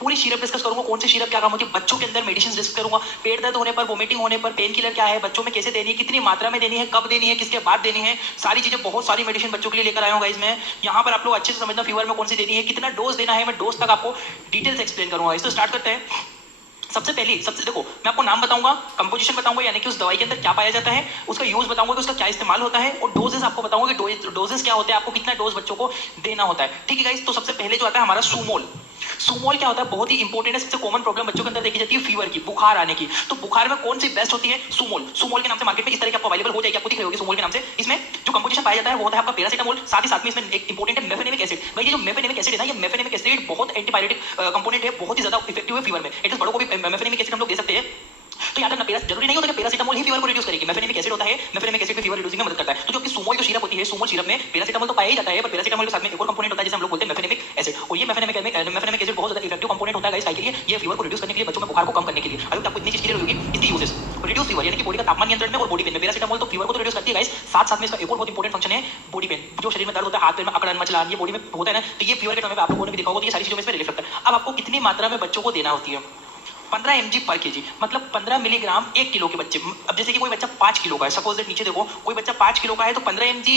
पूरी syrup discuss करूंगा, कौन सी सिरप क्या काम होती है, बच्चों के अंदर मेडिसिन डिस्कस करूंगा, पेट दर्द होने पर, वोमिटिंग होने पर पेन किलर क्या है, बच्चों में कैसे देनी है, कितनी मात्रा में देनी है, कब देनी है, किसके बाद देनी है, सारी चीजें, बहुत सारी मेडिसिन बच्चों के लिए लेकर आया हूँ गाइस मैं। यहाँ पर आप लोग अच्छे से समझना फीवर में कौन सी देनी है, कितना डोज देना है, मैं डोज तक आपको डिटेल से एक्सप्लेन करूंगा। इसको स्टार्ट करते हैं। सबसे देखो, मैं आपको नाम बताऊंगा, कंपोजिशन बताऊंगा, यानी कि उस दवाई के अंदर क्या पाया जाता है, उसका यूज बताऊंगा कि उसका क्या इस्तेमाल होता है, और डोजेस आपको बताऊंगा कि डोजेस क्या होते हैं, आपको कितना डोज बच्चों को देना होता है। ठीक है गाइस, तो सबसे पहले जो आता है हमारा सुमोल। सुमोल क्या होता है, बहुत ही इंपॉर्टेंट है, सबसे कॉमन प्रॉब्लम बच्चों के अंदर देखी जाती है फीवर की, बुखार आने की। तो बुखार में कौन सी बेस्ट होती है, सुमोल। सुमोल के नाम से मार्केट में इस तरह की आपको अवेलेबल हो जाएगी, आपको दिख रही होगी सुमोल के नाम से। इसमें जो कंपोजिशन पाया जाता है वो होता है आपका पैरासीटामोल, साथ ही साथ में इसमें एक इंपॉर्टेंट है मेफेनेमिक एसिड। भाई ये जो मेफेनेमिक एसिड है ना, ये मेफेनेमिक एसिड बहुत एंटीबायोटिक कंपोनेंट है, बहुत ही ज्यादा इफेक्टिव है फीवर में। एटलीस्ट बड़ों को भी मेफेनेमिक एसिड हम लोग दे सकते हैं। तो याद रखना, जरूरी नहीं होता कि पैरासीटामोल ही फीवर को रिड्यूस करेगी, मेफेनेमिक एसिड होता है, मेफेनेमिक एसिड भी फीवर रिड्यूसिंग में मदद करता है। तो जो आपकी सुमोल जो सिरप होती है, सुमोल सिरप में पैरासीटामोल तो पाया ही जाता है, पर पैरासीटामोल के साथ में एक और कंपोनेंट होता है जिसे हम लोग बोलते हैं मेफेनेमिक एसिड। और ये मेफेनेमिक एसिड बहुत ज्यादा इफेक्टिव कंपोनेंट होता है गाइस, के लिए ये फीवर को रिड्यूस करने के लिए, बच्चों में बुखार को कम करने के लिए। अगर आपको इतनी चीज क्लियर होगी, इसकी यूजेस, रिड्यूस फीवर यानी कि बॉडी का तापमान नियंत्रण में और बॉडी पेन में। पैरासीटामोल तो फीवर को तो रिड्यूस करती है गाइस, साथ साथ में इसका एक और बहुत इंपॉर्टेंट फंक्शन है बॉडी पेन, जो शरीर में दर्द होता है, हाथ पैर में अकड़न मचलान, ये बॉडी में होता है ना, तो ये फीवर के समय पे आप लोगों ने भी देखा होगा, तो ये सारी चीजों में इसमें रिलीफ लगता है। अब आपको कितनी मात्रा में बच्चों को देना होती है, 15 mg पर केजी, मतलब 15 मिलीग्राम 1 किलो के बच्चे। अब जैसे कि कोई बच्चा 5 किलो का है, सपोज दैट नीचे देखो, कोई बच्चा 5 किलो का है, तो 15 mg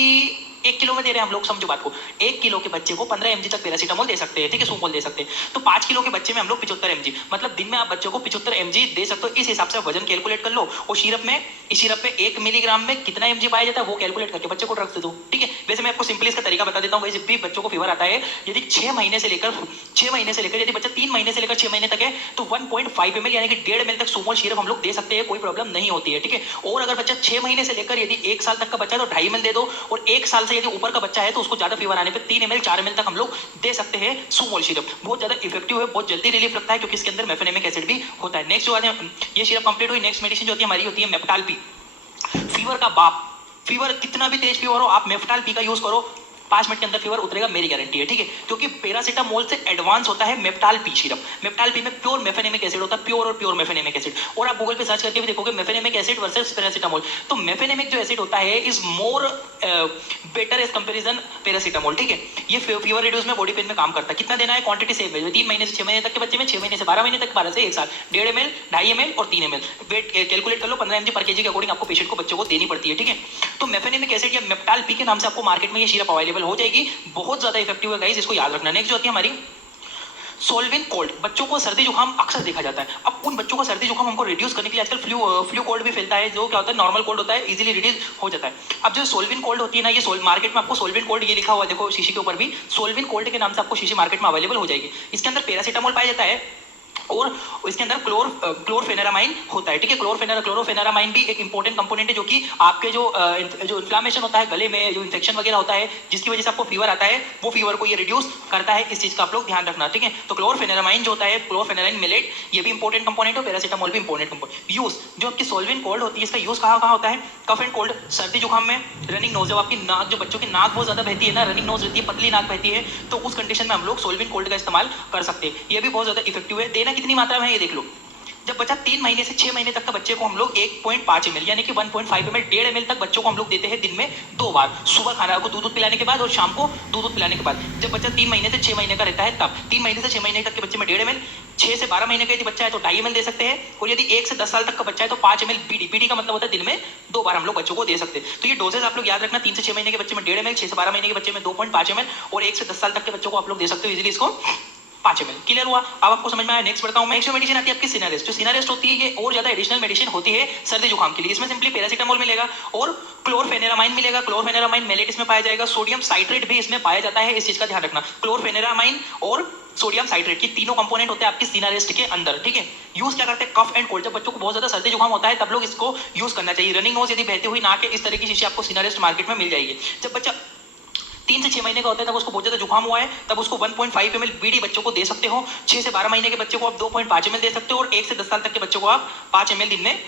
1 किलो में दे रहे हैं हम लोग, समझो बात को। 1 किलो के बच्चे को 15 mg तक पैरासीटामोल दे सकते हैं, ठीक है, सुमोल दे सकते हैं। तो 5 किलो के बच्चे में हम लोग 75 mg, मतलब दिन में आप बच्चों को 75 mg दे सकते हो। इस हिसाब से वजन कैलकुलेट कर लो, और सिरप में, इस सिरप में 1 मिलीग्राम में कितना mg पाया जाता है वो कैलकुलेट करके बच्चे को ड्रग्स दे दो, ठीक है। वैसे मैं आपको सिंपली इसका तरीका बता देता हूँ। जब भी बच्चों को फीवर आता है, यदि 6 महीने से लेकर यदि बच्चा 3 महीने से लेकर 6 महीने तक है, तो 1.5 ml यानी कि 1.5 ml तक सुमोल सिरप हम लोग दे सकते हैं, कोई प्रॉब्लम नहीं होती है, ठीक है। और अगर बच्चा 6 महीने से लेकर यदि 1 साल तक का बच्चा है तो 2.5 ml दे दो, और 1 साल से यदि ऊपर का बच्चा है तो उसको ज्यादा फीवर आने पे 3 ml 4 ml तक हम लोग दे सकते हैं सुमोल सिरप। बहुत ज्यादा इफेक्टिव है, बहुत जल्दी रिलीफ लगता है, क्योंकि इसके अंदर मेफेनेमिक एसिड भी होता है। नेक्स्ट जो है, ये सिरप कंप्लीट हुई, नेक्स्ट मेडिसिन जो होती है हमारी होती है मेप्टाल पी, फीवर का बाप। फीवर कितना भी तेज फीवर हो, आप मेफ्टाल पी का यूज करो, 5 मिनट के अंदर फीवर उतरेगा, मेरी गारंटी है, ठीक है। क्योंकि पैरासीटामोल से एडवांस होता है मेप्टाल पी सिरप। मेप्टाल पी में प्योर मेफेनेमिक एसिड होता है, प्योर और प्योर मेफेनेमिक एसिड। और आप गूगल पे सर्च करके भी देखोगे मेफेनेमिक एसिड वर्सेस पैरासीटामोल, तो मेफेनेमिक जो एसिड होता है is more better as comparison paracetamol, ठीक है। ये फीवर रिड्यूस में, बॉडी पेन में काम करता है। कितना देना है, क्वांटिटी सेम है, 3 महीने से 6 महीने तक के बच्चे में, 6 महीने से 12 महीने तक, 12 से 1 साल, 1.5 ml, 2.5 ml और 3 ml। वेट कैलकुलेट कर लो, 15 mg पर केजी के अकॉर्डिंग आपको पेशेंट को, बच्चों को देनी पड़ती है, ठीक है। तो मेफेनेमिक एसिड या मेप्टाल पी के नाम से आपको मार्केट में ये सिरप अवेलेबल हो जाएगी, बहुत ज्यादा इफेक्टिव है गाइस, इसको याद रखना। नेक्स्ट जो होती है हमारी सोल्विन कोल्ड। बच्चों को सर्दी जुकाम अक्सर देखा जाता है। अब उन बच्चों का सर्दी जुकाम हमको रिड्यूस करने के लिए, आजकल फ्लू कोल्ड भी फैलता है, जो क्या होता है, नॉर्मल कोल्ड होता है, इजीली रिड्यूस हो जाता है। अब जो सोल्विन कोल्ड होती है ना, ये मार्केट में आपको सोल्विन कोल्ड ये लिखा हुआ है, देखो शीशी के ऊपर भी सोल्विन कोल्ड के नाम से आपको शीशी मार्केट में अवेलेबल हो जाएगी। इसके अंदर पैरासीटामोल पाया जाता है, और इसके अंदर क्लोरफेनेरामाइन होता है, ठीक है। क्लोरोफेनेरामाइन भी एक इंपॉर्टेंट कंपोनेंट है, जो कि आपके जो इन्फ्लामेशन होता है गले में, जो इन्फेक्शन वगैरह होता है, जिसकी वजह से आपको फीवर आता है, वो फीवर को ये रिड्यूस करता है। इस चीज का आप लोग ध्यान रखना, ठीक है। तो क्लोरफेनेरामाइन जो होता है, क्लोरफेनेराइन मिलेट, ये भी इंपॉर्टेंट कंपोनेंट है, पैरासीटामोल भी इंपॉर्टेंट कंपोनेंट। यूज जो आपकी सोल्विन कोल्ड होती है, इसका यूज कहाँ कहाँ होता है, कफ एंड कोल्ड, सर्दी जुकाम में, रनिंग नोज, जब आपकी नाक, जो बच्चों की नाक बहुत ज्यादा बहती है ना, रनिंग नोज रहती है, पतली नाक बहती है, तो उस कंडीशन में हम लोग सोल्विन कोल्ड का इस्तेमाल कर सकते हैं। ये भी बहुत ज्यादा इफेक्टिव है। देना कितनी मात्रा में है ये देख लो। जब बच्चा 3 महीने से 6 महीने तक का बच्चे को हम लोग 1.5 ml यानी कि 1.5 ml, 1.5 ml तक बच्चों को हम लोग देते हैं दिन में 2 बार, सुबह खाना को दूध पिलाने के बाद और शाम को दूध पिलाने के बाद। जब बच्चा 3 महीने से 6 महीने का रहता है तब। 3 महीने से 6 महीने तक के बच्चे में 1.5 ml, 6 से 12 महीने का यदि बच्चा है तो 2.5 ml दे सकते हैं, और यदि 1 से 10 साल तक का बच्चा है तो 5 ml बीडी का मतलब होता है दिन में 2 बार हम लोग बच्चों को दे सकते हैं। तो ये डोजेस आप लोग याद रखना, 3 से 6 महीने के बच्चे में 1.5 ml, 6 से 12 महीने के बच्चे में 2.5 ml, और 1 से 10 साल तक के बच्चों को आप लोग दे सकते हो इजीली इसको 5 ml। क्लियर हुआ, अब आपको समझ में आया। नेक्स्ट बढ़ता हूं मैं। नेक्स्ट मेडिसिन आती है आपकी सिनारेस्ट। जो सिनारेस्ट होती है ये और ज्यादा एडिशनल मेडिसिन होती है सर्दी जुकाम के लिए। इसमें सिंपली पैरासीटामोल मिलेगा और क्लोरफेनेरामाइन मिलेगा, क्लोरफेनेरामाइन मेलेट इसमें पाया जाएगा, सोडियम साइट्रेट भी इसमें पाया जाता है, इस चीज का ध्यान रखना। क्लोरफेनेरामाइन और सोडियम साइट्रेट, की तीनों कंपोनेंट होते हैं आपकी सिनारेस्ट के अंदर, ठीक है। यूज क्या करते हैं, कफ एंड कोल्ड, जब बच्चों को बहुत ज्यादा सर्दी जुकाम होता है तब लोग इसको यूज करना चाहिए। रनिंग नोज यदि बहती हुई नाक है, इस तरह की शीशी आपको सिनारेस्ट मार्केट में मिल जाएगी। जब बच्चा 3 से 6 महीने का होता है तब उसको बहुत ज्यादा जुकाम हुआ है, तब उसको 1.5 ml बीडी बच्चों को दे सकते हो। 6 से 12 महीने के बच्चे को आप 2.5 ml दे सकते हो, और 1 से 10 साल तक के बच्चों को आप 5 ml दिन में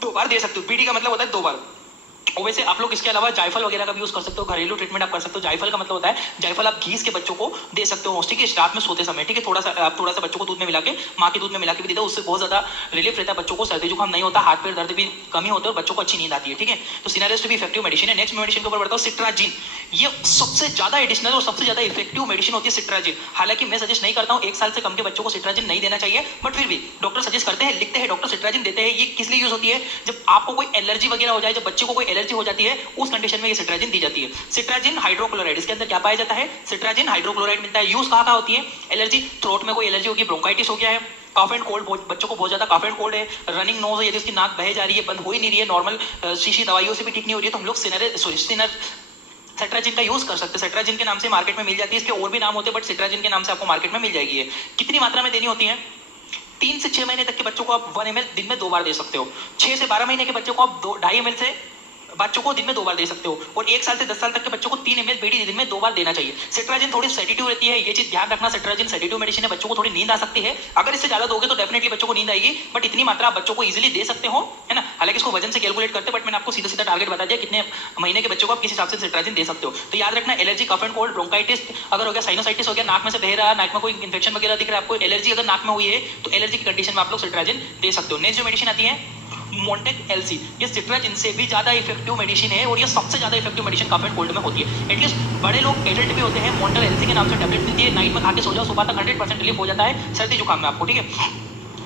2 बार दे सकते हो। बीडी का मतलब होता है 2 बार। वैसे आप लोग इसके अलावा जायफल वगैरह का भी यूज कर सकते हो, घरेलू ट्रीटमेंट आप कर सकते हो। जायफल का मतलब होता है, जायफल आप घीस के बच्चों को दे सकते हो, ठीक है, रात में सोते समय, ठीक है, आप थोड़ा सा बच्चों को दूध में मिला के, माँ के दूध में मिला के भी देते हो, उससे बहुत ज्यादा रिलीफ रहता है, बच्चों को सर्दी जुकाम नहीं होता, हाथ पैर दर्द भी कमी होता है और बच्चों को अच्छी नींद आती है, ठीक है। तो सिनारेस्ट भी इफेक्टिव मेडिसिन है। नेक्स्ट मेडिसिन के ऊपर बढ़ता हूं, सिट्राजिन। ये सबसे ज्यादा एडिशनल और सबसे ज्यादा इफेक्टिव मेडिसिन होती है सिट्राजिन। हालांकि मैं सजेस्ट नहीं करता हूं, 1 साल से कम के बच्चों को सिट्राजिन नहीं देना चाहिए, बट फिर भी डॉक्टर सजेस्ट करते हैं, लिखते हैं, डॉक्टर सिट्राजिन देते हैं। ये किस लिए यूज होती है? जब आपको कोई एलर्जी वगैरह हो जाए, जब बच्चे को कोई एलर्जी हो जाती है, उस कंडीशन में ये सिट्राजिन दी जाती है। सिट्राजिन हाइड्रोक्लोराइड, इसके अंदर क्या पाया जाता है? सिट्राजिन हाइड्रोक्लोराइड मिलता है। यूज कहाँ होती है? एलर्जी, थ्रोट में कोई एलर्जी होगी, ब्रोंकाइटिस हो गया है, कफ एंड कोल्ड, बच्चों को बहुत ज्यादा कफ एंड कोल्ड है, रनिंग नोज है, यदि उसकी नाक बह जा रही है, बंद हो ही नहीं रही है, नॉर्मल शीशी दवाइयों से भी ठीक नहीं हो रही है, तो हम लोग सिट्राजिन का यूज कर सकते हैं। सिट्राजिन के नाम से मार्केट में मिल जाती है, इसके और भी नाम होते हैं, बट सिट्राजिन के नाम से आपको मार्केट में मिल जाएगी। है कितनी मात्रा में देनी होती है? 3 से 6 महीने तक के बच्चों को आप 1 ml दिन में 2 बार दे सकते हो। 6 से 12 महीने के बच्चों को आप 2.5 ml से बच्चों को दिन में 2 बार दे सकते हो, और 1 साल से 10 साल तक के बच्चों को 3 ml बीडी दिन में 2 बार देना चाहिए। सिट्राजिन थोड़ी सेडेटिव रहती है, ये चीज ध्यान रखना, सिट्राजिन सेडेटिव मेडिसिन है, बच्चों को थोड़ी नींद आ सकती है। अगर इससे ज्यादा दोगे तो डेफिनेटली बच्चों को नींद आएगी, बट इतनी मात्रा आप बच्चों को इजीली दे सकते हो, है ना। हालांकि इसको वजन से कैलकुलेट करते हैं, बट मैंने आपको सीधा सीधा टारगेट बता दिया, कितने महीने के बच्चों को आप किस हिसाब से सिट्राजिन दे सकते हो। तो याद रखना, allergy, cough and cold, bronchitis अगर हो गया, साइनोसाइटिस हो गया, नाक में से बह रहा, नाक में कोई इन्फेक्शन वगैरह दिख रहा है, आपको एलर्जी अगर नाक में हुई है, तो एलर्जी की कंडीशन में आप लोग सिट्राजिन दे सकते हो। नेक्स्ट जो मेडिसिन आती है मॉन्टेक एलसी, ये सिट्राजिन से भी ज्यादा इफेक्टिव मेडिसिन है, और ये सबसे ज्यादा effective medicine cough and cold में होती है। एटलीस्ट बड़े लोग एडल्ट भी होते हैं, मॉन्टेक एलसी के नाम से टैबलेट मिलती है, नाइट में खा के सो जाओ, सुबह तक 100% रिलीफ हो जाता है सर्दी जुकाम में आपको, ठीक है।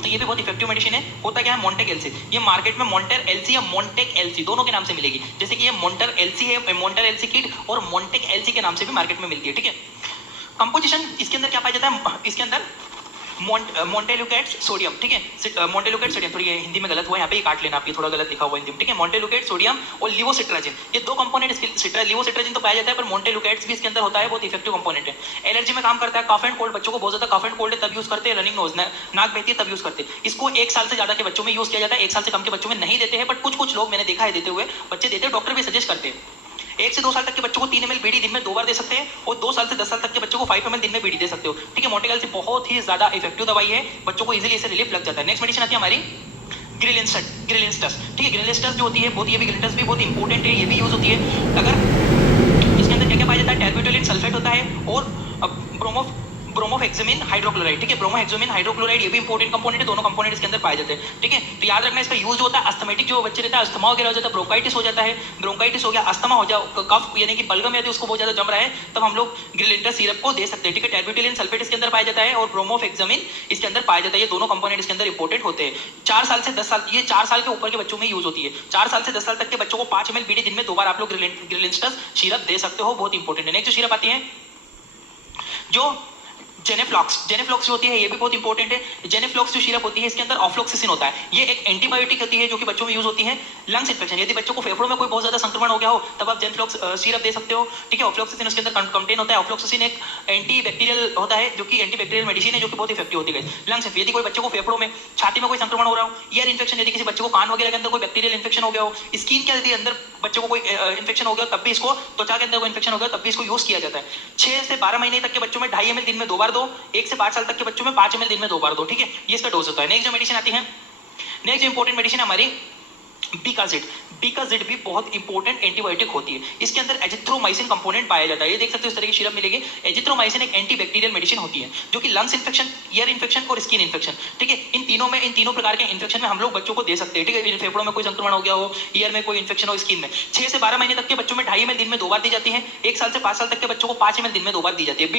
तो ये भी बहुत इफेक्टिव मेडिसिन है। होता क्या है? मॉन्टेक एलसी, ये मार्केट में मॉन्टेर एलसी या मॉन्टेक एलसी दोनों के नाम से मिलेगी। जैसे कि ये मॉन्टेर एलसी है, मॉन्टेर एलसी किट, और मॉन्टेक एलसी के नाम से भी मार्केट में मिलती है, ठीक है। कंपोजिशन इसके अंदर क्या पाया जाता है? इसके अंदर मोंटेलुकेट सोडियम, ठीक है, मोंटेलुकेट सोडियम, थोड़ी हिंदी में गलत हुआ है, यहाँ पे काट लेना, आप ये थोड़ा गलत लिखा हुआ हिंदी में, ठीक है। मोंटेलुकेट सोडियम और लिवोसिट्राजिन, ये 2 कंपोनेंट इसके, लिवोसिट्राजिन तो पाया जाता है, पर मोंटेलुकेट्स भी इसके अंदर होता है, बहुत इफेक्टिव कंपोनेंट है। एलर्जी में काम करता है, कफ एंड कोल्ड, बच्चों को बहुत ज्यादा कफ एंड कोल्ड है तब यूज करते हैं, रनिंग नोज, नाक बहती है तब यूज करते हैं। इसको 1 साल से ज्यादा के बच्चों में यूज किया जाता है, 1 साल से कम के बच्चों में नहीं देते हैं, बट कुछ लोग मैंने देखा है देते हुए, बच्चे देते हैं, डॉक्टर भी सजेस्ट करते हैं। 1 से 2 साल तक के बच्चों को 3 ml बीडी दिन में 2 बार दे सकते हैं, और 2 साल से 10 साल तक के बच्चों को 5 ml दिन में बीडी दे सकते हो, ठीक है। मॉन्टेक एलसी बहुत ही ज्यादा इफेक्टिव दवाई है, बच्चों को इजीली इससे रिलीफ लग जाता है। नेक्स्ट मेडिसिन आती है हमारी ग्रिलिंस्टस, ठीक है। ग्रिलिंस्टस जो होती है बहुत, ये भी ग्रिलिंस्टस भी बहुत इंपॉर्टेंट है, ये भी यूज होती है। अगर इसके अंदर क्या क्या पाया जाता है? टेर्बिटोलिन सल्फेट होता है, और ब्रोमोहेक्सामिन हाइड्रोक्लोराइड, ठीक है, ब्रोमोहेक्सामिन हाइड्रोक्लोराइड, ये भी इंपॉर्टेंट कंपोनेंट है, दोनों कंपोनेंट इसके अंदर पाए जाते हैं, ठीक है। तो याद रखना, इसका यूज होता है अस्थमेटिक जो बच्चे रहता है, अस्थमा वगैरह हो जाता है, ब्रोंकाइटिस हो जाता है, ब्रोंकाइटिस हो गया, अस्थमा हो जाओ, कफ यानी कि बलगम यदि उसको बहुत ज्यादा जम रहा है, तब हम लोग ग्रिलिंटस सिरप को दे सकते हैं, ठीक है। टेर्बिटोलिन सल्फेट इसके अंदर पाया जाता है, और ब्रोमोहेक्सामिन इसके अंदर पाया जाता है, ये दोनों कंपोनेंट इसके अंदर इंपॉर्टेंट होते हैं। 4 साल से 10 साल, ये 4 साल के ऊपर के बच्चों में यूज होती है। 4 साल से 10 साल तक के बच्चों को 5 ml बीडी दिन में 2 बार आप लोग ग्रिलिंटस सिरप दे सकते हो, बहुत इंपॉर्टेंट है। नेक्स्ट जो सिरप आती है, जो जेनेफ्लॉक्स जो होती है, ये भी बहुत इंपॉर्टेंट है। जेनेफ्लॉक्स जो सिरप होती है, इसके अंदर ऑफ्लोक्सिसिन होता है, ये एक एंटीबायोटिक होती है जो कि बच्चों में यूज होती है। लंग्स इन्फेक्शन, यदि बच्चों को फेफड़ों में कोई बहुत ज्यादा संक्रमण हो गया हो, तब आप जेनेफ्लॉक्स सिरप दे सकते हो, ठीक है। ऑफ्लोक्सिसिन उसके अंदर कंटेन होता है। ऑफ्लोक्सिसिन एक एंटीबैक्टीरियल होता है, जो कि एंटीबैक्टीरियल मेडिसिन है, जो कि बहुत इफेक्टिव होती है। लंग्स, यदि कोई बच्चे को फेफड़ों में, छाती में कोई संक्रमण हो रहा हो, ईयर इन्फेक्शन, यदि किसी बच्चे को कान वगैरह के अंदर कोई बैक्टीरियल इन्फेक्शन हो गया हो, स्किन के यदि अंदर बच्चों को कोई इन्फेक्शन हो गया, तब भी इसको, त्वचा के अंदर कोई इन्फेक्शन हो गया, तब भी इसको यूज किया जाता है। 6 से 12 महीने तक के बच्चों में 2.5 ml दिन में 2 बार दो, 1 से 5 साल तक के बच्चों में 5 ml दिन में 2 बार दो, ठीक है, ये इसका डोज होता है। नेक्स्ट जो मेडिसिन आती है, नेक्स्ट जो इंपॉर्टेंट मेडिसिन है हमारी बीकाजिड भी बहुत इंपॉर्टेंट एंटीबायोटिक होती है। इसके अंदर एजिथ्रोमाइसिन कंपोनेंट पाया जाता है, ये देख सकते हो इस तरह की सिरप मिलेगी। एजिथ्रोमाइसिन एक एंटीबैक्टीरियल मेडिसिन होती है, जो कि लंग्स इन्फेक्शन, ईयर इन्फेक्शन और स्किन इन्फेक्शन, ठीक है, इन तीनों प्रकार के इन्फेक्शन में हम लोग बच्चों को दे सकते हैं, ठीक है। फेफड़ों में कोई संक्रमण हो गया हो, ईयर में कोई इन्फेक्शन हो, स्किन में। 6 से 12 महीने तक के बच्चों में 2.5 ml दिन में 2 बार दी जाती है। 1 साल से 5 साल तक के बच्चों को 5 ml दिन में 2 बार दी जाती है।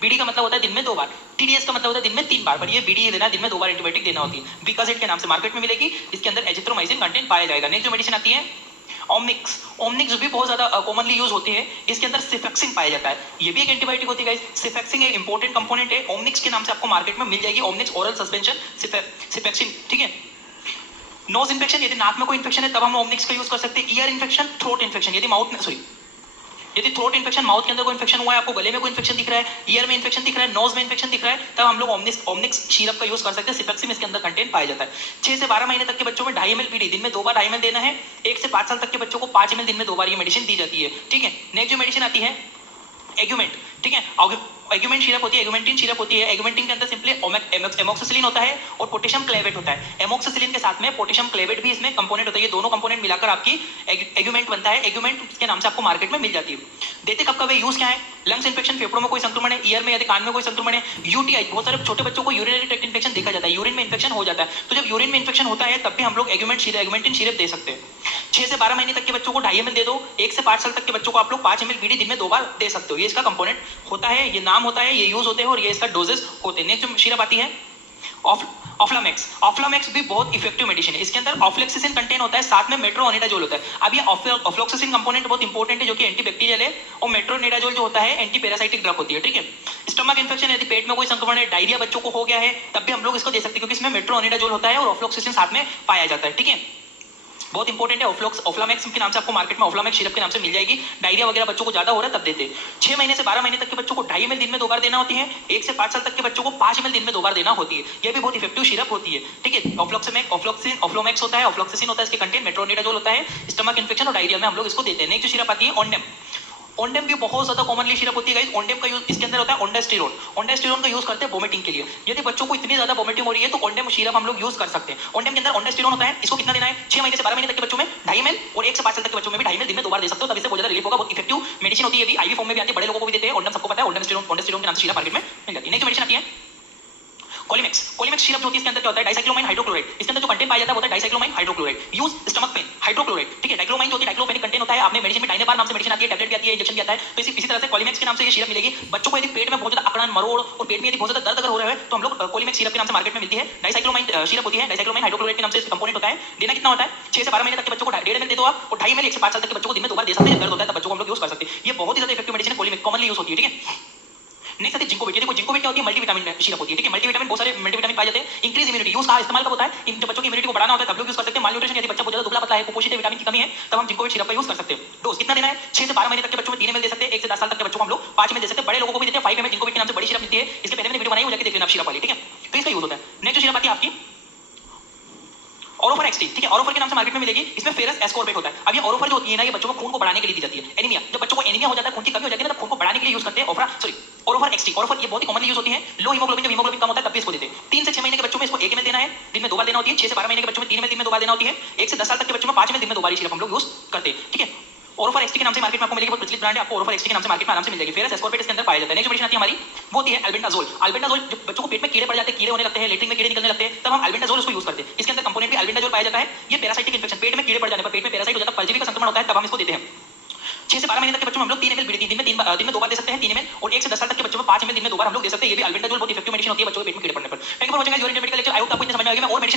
बीडी का मतलब होता है दिन में 2 बार, टीडीएस का मतलब होता है दिन में 3 बार, पर ये बीडी देना, दिन में 2 बार एंटीबायोटिक देना होती है। बीकाजिड के नाम से मार्केट में मिलेगी, इसके अंदर एजिथ्रोमाइसिन कंटेंट पाया जाएगा। नेक्स्ट जो मेडिसिन आती है ओमनिक्स भी बहुत ज्यादा कॉमनली यूज होती है। इसके अंदर सिफेक्सिन पाया जाता है, ये भी एक एंटीबायोटिक होती है गाइस। सिफेक्सिन एक इंपॉर्टेंट कंपोनेंट है, ओमनिक्स के नाम से आपको मार्केट में मिल जाएगी। ओमनिक्स ओरल सस्पेंशन सिफेक्सिन, ठीक है। नोज इन्फेक्शन, यदि नाक में कोई इन्फेक्शन है तब हम ओमनिक्स का यूज कर सकते हैं। ईयर इन्फेक्शन, थ्रोट इन्फेक्शन, यदि थ्रोट इन्फेक्शन, माउथ के अंदर कोई इन्फेक्शन हुआ है, आपको गले में कोई इन्फेक्शन दिख रहा है, ईयर में इन्फेक्शन दिख रहा है, नोज में इन्फेक्शन दिख रहा है, तब हम लोग ओमनिक्स सिरप का यूज कर सकते हैं। सिफेक्सिन इसके अंदर कंटेंट पाया जाता है। 6 से 12 महीने तक के बच्चों में 2.5 ml पीडी दिन में 2 बार 2.5 ml देना है। 1 से 5 साल तक के बच्चों को 5 ml दिन में 2 बार ये मेडिसिन दी जाती है, ठीक है। नेक्स्ट जो मेडिसिन आती है एग्यूमेंट, ठीक है। एग्यूमेंट सिरप होती है, एग्यूमेंटिन सिरप होती है। एग्यूमेंटिन के अंदर सिंपली एमोक्सिसिलिन होता है और पोटेशियम क्लेवेट होता है। एमोक्सिसिलिन के साथ में पोटेशियम क्लेवेट भी इसमें कंपोनेंट होता है। ये दोनों कंपोनेंट मिलाकर आपकी एग्यूमेंट बनता है। एग्यूमेंट के नाम से आपको मार्केट में मिल जाती है। देते कब कब है, यूज क्या है? लंग्स इन्फेक्शन, फेफड़ों में कोई संक्रमण है, ईयर में या कान में कोई संक्रमण है, यूटीआई, बहुत सारे छोटे बच्चों को यूरिनरी ट्रैक्ट इन्फेक्शन देखा जाता है, यूरिन में इन्फेक्शन हो जाता है। तो जब यूरिन में इन्फेक्शन होता है तब भी हम लोग एग्यूमेंटिन सिरप दे सकते हैं। 6 से 12 महीने तक के बच्चों को 2.5 ml दे दो। 1 से 5 साल तक के बच्चों को आप लोग 5 ml बीडी दिन में 2 बार दे सकते हो। ये इसका कंपोनेंट होता है, ये नाम होता है, ये यूज होते हैं और ये इसका डोजेस होते हैं। नेक्स्ट जो सिरप आती है ऑफ्लामेक्स। ऑफ्लामेक्स भी बहुत इफेक्टिव मेडिसिन है। इसके अंदर ऑफ्लेक्सिसिन कंटेन होता है, साथ में मेट्रोनिडाजोल होता है। अब ये ऑफ्लोक्सिसिन कंपोनेंट बहुत इंपॉर्टेंट है, जो कि एंटीबैक्टीरियल है, और मेट्रोनिडाजोल जो होता है एंटी पैरासाइटिक ड्रग होती है। ठीक है। स्टमक इन्फेक्शन, यदि पेट में कोई संक्रमण है, डायरिया बच्चों को हो गया है, तब भी हम लोग इसको दे सकते हैं, क्योंकि इसमें मेट्रोनिडाजोल होता है और ऑफ्लोक्सिसिन साथ में पाया जाता है। ठीक है, बहुत इंपॉर्टेंट है। ऑफ्लामेक्स के नाम से आपको मार्केट में ऑफ्लामेक्स सिरप के नाम से मिल जाएगी। डायरिया वगैरह बच्चों को ज्यादा हो रहा है तब देते हैं। 6 महीने से 12 महीने तक के बच्चों को 2.5 ml दिन में 2 बार देना होती है। 1 से 5 साल तक के बच्चों को 5 ml दिन में 2 बार देना होती है। यह भी बहुत इफेक्टिव सिरप होती है। ठीक है। ऑफ्लोमेक्स होता है, ऑफ्लोक्सिसिन होता है, इसके कंटेंट मेट्रोनिडाजोल होता है। स्टमक इन्फेक्शन और डायरिया में हम लोग इसको देते हैं। नेक्स्ट सिरप आती है ओंडेम। ओंडेम भी बहुत ज्यादा कॉमनली सिरप होती है गाइस। ओंडेम का यूज इसके अंदर होता है ओंडास्टिरोन। ओंडास्टिरोन का यूज करते हैं वोमिटिंग के लिए। यदि बच्चों को इतनी ज्यादा वोमिटिंग हो रही है तो ओंडेम सिरप हम लोग यूज कर सकते हैं। ओंडेम के अंदर ओंडास्टिरोन होता है। इसको कितना देना है? 6 महीने से 12 महीने तक के बच्चों में 2.5 ml और 1 से 5 साल तक के बच्चों में भी 2.5 ml दिन में 2 बार दे सकते हो, तब इससे बहुत ज्यादा रिलीफ होगा। बहुत इफेक्टिव मेडिसिन होती है। ये आईवी फॉर्म में भी आती है, बड़े लोगों को भी देते हैं। ओंडेम सबको पता है, ओंडास्टिरोन के नाम से सिरप मार्केट में मिल जाती है। नेक्स्ट मेडिसिन आती है कोलिमेक्स। कोलिमेक्स सिरप जो होती है, इसके अंदर क्या होता है? Dicyclomine hydrochloride. इसके अंदर जो कंटेंट पाया जाता है वो होता है dicyclomine hydrochloride. Use stomach pain, hydrochloride. ठीक है। डाइक्लोमाइन जो होती है, डाइक्लोफेनिक कंटेंट होता है। आपने मेडिसिन में डाइनेबार नाम से मेडिसिन आती है, टैबलेट भी आती है, इंजेक्शन भी आता है। तो इसी तरह से कोलिमेक्स के नाम से ये सिरप मिलेगी बच्चों को। यदि पेट में बहुत ज्यादा अकड़न, मरोड़ और पेट में यदि बहुत ज्यादा दर्द अगर हो रहा है तो हम लोग कोलिमेक्स सिरप के नाम से मार्केट में मिलती है। डाइसाइक्लोमाइन सिरप होती है, डाइसाइक्लोमाइन हाइड्रोक्लोराइड के नाम से कंपोनेंट होता है। देना कितना होता है? 6 से 12 महीने तक के बच्चों को 1.5 ml दे दो आप, और 2.5 ml 1 से 5 साल तक के बच्चों को दिन में 2 बार दे सकते हैं। दर्द होता है तब बच्चों को हम लोग यूज कर सकते हैं। ये बहुत ही ज्यादा इफेक्टिव मेडिसिन है, कोलिमेक्स कॉमनली यूज होती है। ठीक है। नेक्स्ट आती है जिंकोविट। देखो जिंकोविट क्या होती है? मल्टीविटामिन सिरप होती है। ठीक है। मल्टीविटामिन, बहुत सारे मल्टीविटामिन पाए जाते हैं। Increase immunity. यूज का इस्तेमाल कब होता है? इन जब बच्चों की इम्यूनिटी को बढ़ाना होता है तब लोग यूज कर सकते हैं। मालन्यूट्रिशन, यदि बच्चा बहुत ज्यादा दुबला पतला है, कुपोषित है, विटामिन की कमी है, तब हम जिंकोविट सिरप का यूज कर सकते हैं। डोज कितना देना है? 6 से 12 महीने तक के बच्चों में 3 ml दे सकते हैं। 1 से 10 साल तक के बच्चों को हम लोग 5 ml दे सकते हैं। बड़े लोगों को भी देते हैं 5 ml जिंकोविट के नाम से बड़ी सिरप मिलती है। इसके पहले मैंने वीडियो बनाई, वो जाके देख लेना सिरप वाली। ठीक है। तो इसका यूज होता है। नेक्स्ट सिरप आती है आपकी ओरोफर एक्सटी। ठीक है। ओरोफर के नाम से मार्केट में मिलेगी। इसमें फेरस एस्कॉर्बेट होता है। अब ये ओरोफर जो होती है ना, ये बच्चों को खून को बढ़ाने के लिए दी जाती है। एनीमिया, जब बच्चों को एनीमिया हो जाता है, खून की कमी हो जाती है ना, तब खून को बढ़ाने के लिए यूज करते हैं ओरोफर एक्सटी। ओरोफर ये बहुत ही कॉमनली यूज होती है। लो हीमोग्लोबिन, जब हीमोग्लोबिन कम होता है तब भी इसको देते हैं। 3 से 6 महीने के बच्चों में इसको 1 ml देना है, दिन में 2 बार देना होती है। 6 से 12 महीने के बच्चों में 3 ml दिन में 2 बार देना होती है। 1 से 10 साल तक के बच्चों में 5 ml दिन में 2 बार सिरप हम लोग यूज करते हैं। ठीक है। ओरोफर एक्सटी के नाम से मार्केट में आपको मिलेगी, बहुत प्रचलित ब्रांड है। आपको ओरोफर एक्सटी के नाम से मार्केट में आराम से मिल जाएगी। फेरस एस्कॉर्बेट इसके अंदर पाया जाता है। नेक्स्ट मेडिसिन आती है हमारी, वो होती है अल्बेंडाजोल। अल्बेंडाजोल जब बच्चों को पेट में कीड़े पड़ जाते हैं, कीड़े होने लगते हैं, लेटरिन में कीड़े निकलने लगते हैं, तब हम अल्बेंडाजोल उसको यूज करते हैं। इसके अंदर कंपोनेंट भी अल्बेंडाजोल पाया जाता है। ये पैरासाइटिक इन्फेक्शन, पेट में कीड़े पड़ जाने पर, पेट में पैरासाइट हो जाता है, परजीवी का संक्रमण होता है, तब हम इसको देते हैं। 6 से 12 महीने तक के बच्चों में हम लोग 3 ml दिन में 2 बार दे सकते हैं, 3 ml, और 1 से 10 साल तक के बच्चों में 5 ml दिन में 2 बार हम लोग दे सकते हैं। ये भी अल्बेंडाजोल बहुत इफेक्टिव मेडिसिन होती है बच्चों के पेट में कीड़े पड़ने पर। Thank you for watching guys, your Indian medical lecture. I hope आपको इतना समझ में आ गया। मैं और मेडिसिन